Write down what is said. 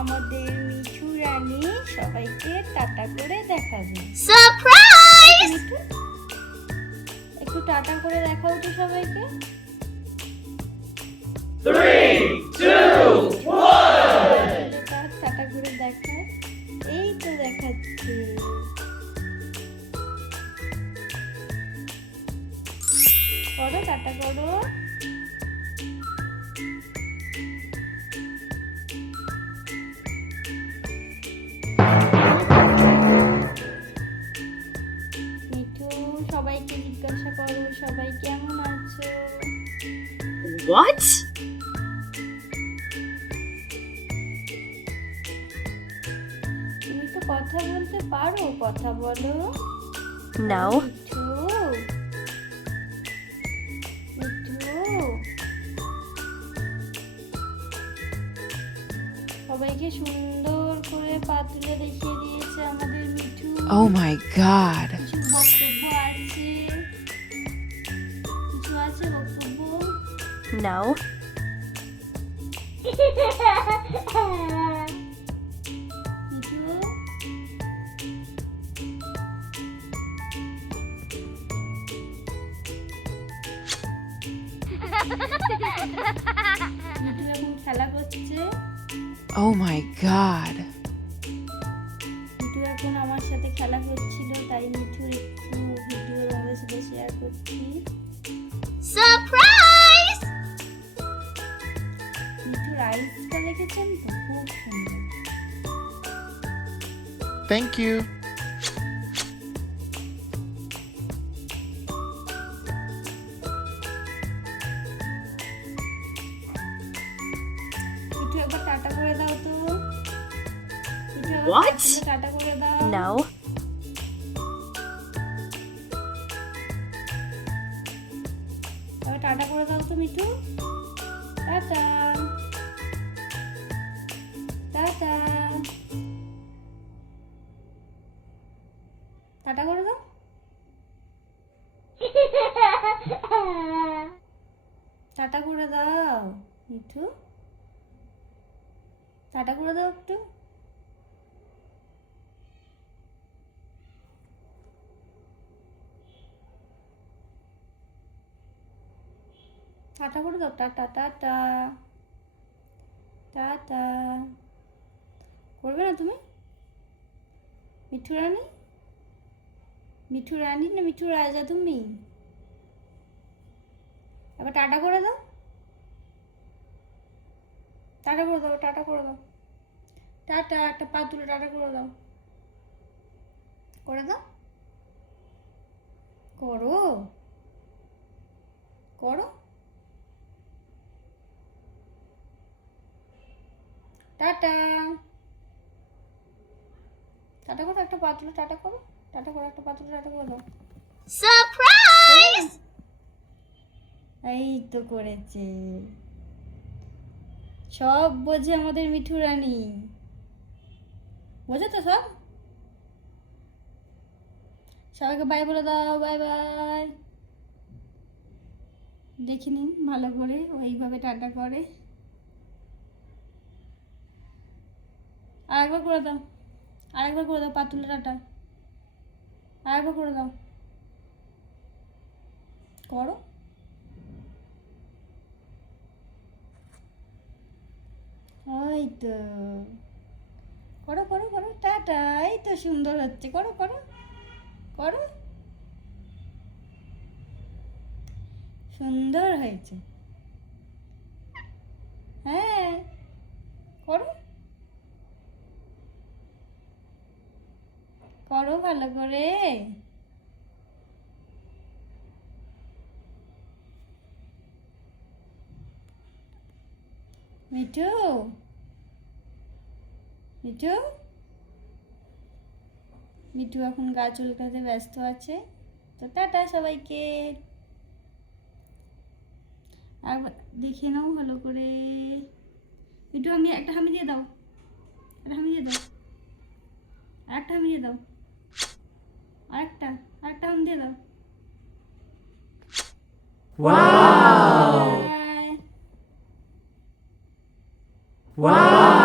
আমাদের মিঠু রানী সবাইকে টাটা করে দেখাবে। সারপ্রাইজ! মিঠু একটু টাটা করে দেখাও তো সবাইকে। 3, 2, 1. টাটা করে দেখায়। এই তো দেখাচ্ছে। করো টাটা করো। মিঠু সবাইকে জিজ্ঞাসা করো সবাই কেমন আছো। What? তুমি তো কথা বলতে পারো, কথা বলো। No. মিঠু মিঠু সবাইকে সুন্দর করে পা তুলে দেখিয়ে দিয়েছে আমাদের মিঠু। Oh my god. কিছু বক্তব্য আছে? কিছু আছে বক্তব্য? No. মিঠু মিঠু এখন খেলা করছে। Oh my god. মিঠু এখন আমার সাথে খেলা করছিল, তাই মিঠুর একটু ভিডিও আমাদের সাথে শেয়ার করছি। Surprise! মিঠুর আইসটা দেখেছেন তো, খুব সুন্দর। Thank you. মিঠু একবার টাটা করে দাও তো। মিঠু একবার What? টাটা করে দাও। No. এবার টাটা করে দাও তো মিঠু। টাটা টাটা টাটা করে দাও। টাটা করে দাও মিঠু, টাটা করে দাও একটু। টাটা করে দাও। টাটা টাটা টাটা করবে না তুমি? মিঠু রানী, মিঠু রানী না মিঠু রাজা তুমি? এবার টাটা করে দাও। টাটা করে দাও, টাটা করে দাও। টাটা, একটা পা তুলে টাটা করে দাও। করে দাও। করো করো। টাটা টাটা করো, একটা পা তুলে টাটা করো। টাটা করো, একটা পা তুলে টাটা করে দাও। Surprise! এই তো করেছে। সব বোঝে আমাদের মিঠু রানী। বোঝো তো সব? সবাইকে বাই বলে দাও। Bye bye. দেখে নিন ভালো করে, ওইভাবে টাটা করে। আরেকবার করে দাও, আরেকবার করে দাও, পা তুলে টাটা। আরেকবার করে দাও। করো। ওই তো করো করো করো। টাটা। এই তো সুন্দর হচ্ছে। করো করো করো। সুন্দর হয়েছে। হ্যাঁ করো করো ভালো করে। মিঠু মিঠু মিঠু এখন গা চুলকাতে ব্যস্ত আছে। তো টাটা সবাইকে। আর দেখে নাও ভালো করে। মিঠু আমি একটা হামি দিয়ে দাও, একটা হামি দিয়ে দাও, আরেকটা হামি দিয়ে দাও, আরেকটা আরেকটা হামি দিয়ে দাও। Wow! Bye. Wow!